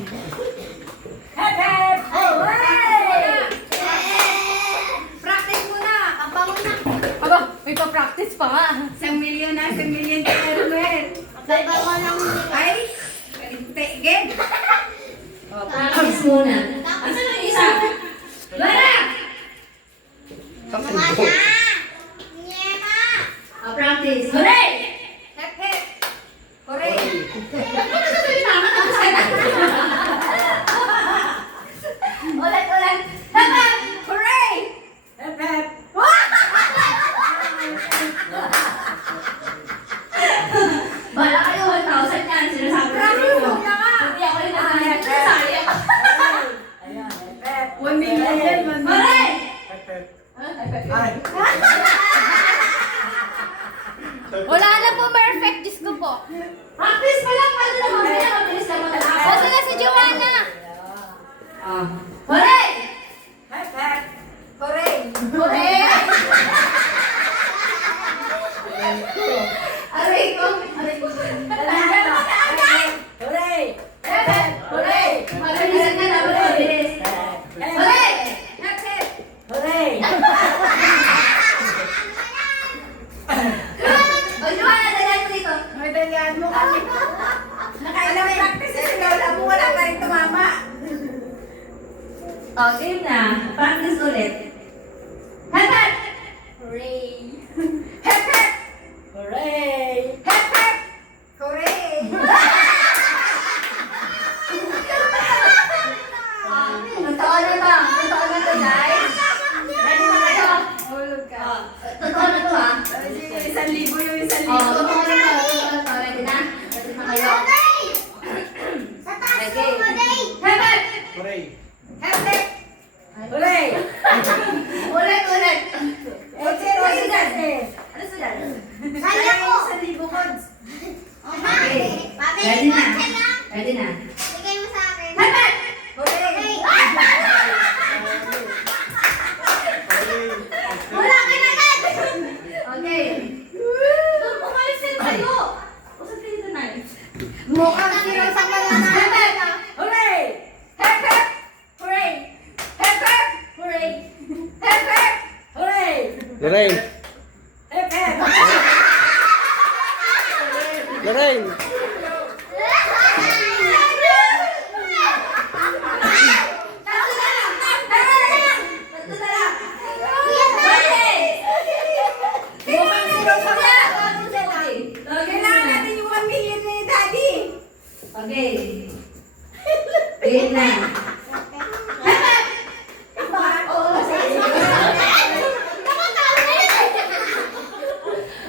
Hep, hep! Practice muna! Kabangon na! Aba, may pa-practice pa nga. 1,000,000 na, 1,000,000 ka na Ruel. Kabangon lang. Ay! Again! Oh, practice muna. Asan ang isa? Lara! Oh, practice. Hooray! Hep, hep! Hooray! Ulit, ulit. Hep, hep! Hooray! Hep, hep! Bala kayo, 1,000 yan. Sinasabi ko sa Practice inyo. muna nga! Hindi ako yung nagagalit. Nasali ako. Ayan, hep, hep! 1,000,000 yan, 1,000,000. Hooray! Hep, hep. Ay. Wala na po perfect. Diyos ko po. Practice pa lang. Ano naman? Mabilis lang matatapos. Basta na si Joanna. Ah. Hooray! Hep, hep! Hooray! Hooray! Aray ko! Aray ko! Hooray! Hep, hep! Hooray! Mabilis na dapat mabilis. Hooray! Hep, hep! Hooray! O, Joanna, dalan mo dito. Madalian mo kasi. Nakailang practice si Lola mo, wala pa rin tumama. O, game na. Practice ulit. Hep, hep! Hooray. Hep, hep! Hooray! Hep, hep! Hooray! Totoo na to. Totoo na to, guys. Ready na kayo? Hulog ka. Totoo na to, ha? Sige, 1,000 yung 1,000. O, totoo na to. Totoo na to. Ready na? Ready na kayo? Hep, hep! Hooray. Hep, hep! Hooray! Ulit, ulit. Eh, zero yun kasi. Ano sa dyan? Kaya ko. 1,000 codes. Okay. Ready na? Ready na? Bigay mo sa akin. Hep, hep! Hooray! Wala ka na agad! Okay. Umalis na tayo. Usap kayo tonight. Mukhang zero sa Hep, hep! Hooray! Hep, hep! Hooray! Hep, hep! Hooray! Hep, hep! Hooray! Lorraine. Hep, hep! Lorraine. Tatlo na lang! Tatlo na lang! Tatlo na lang! Okay! Mukhang zero sa Okay. Kailangan natin yung 1,000,000 ni Daddy. Okay. Game na. Hep, hep! Oo, sige.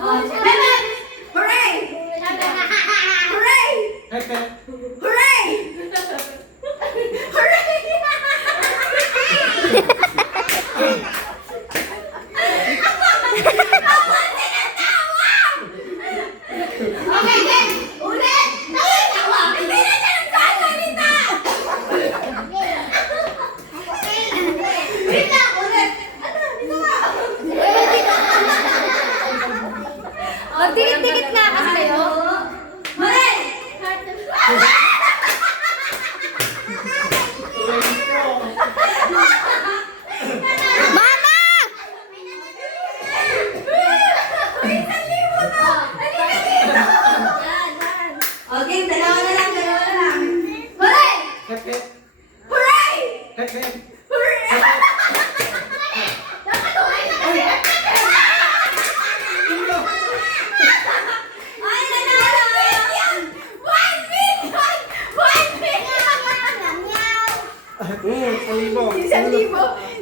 Oh, hep, hep! Hooray! Hooray! Hep, hep. Hooray! Hooray! Okay, game! Ulit! Tawa! Hindi na siya nagsasalita! Wait lang! Ulit! Ano? Dito nga! O, dikit-dikit nga kasi kayo. Hooray! Mama! Okay, dalawa na lang, dalawa na lang. Hooray! Hep, hep. Hooray! Hep, hep. Dapat hooray na kasi! Ay, nanalo! 1,000,000! 1,000,000! 1,000. 1,000,000!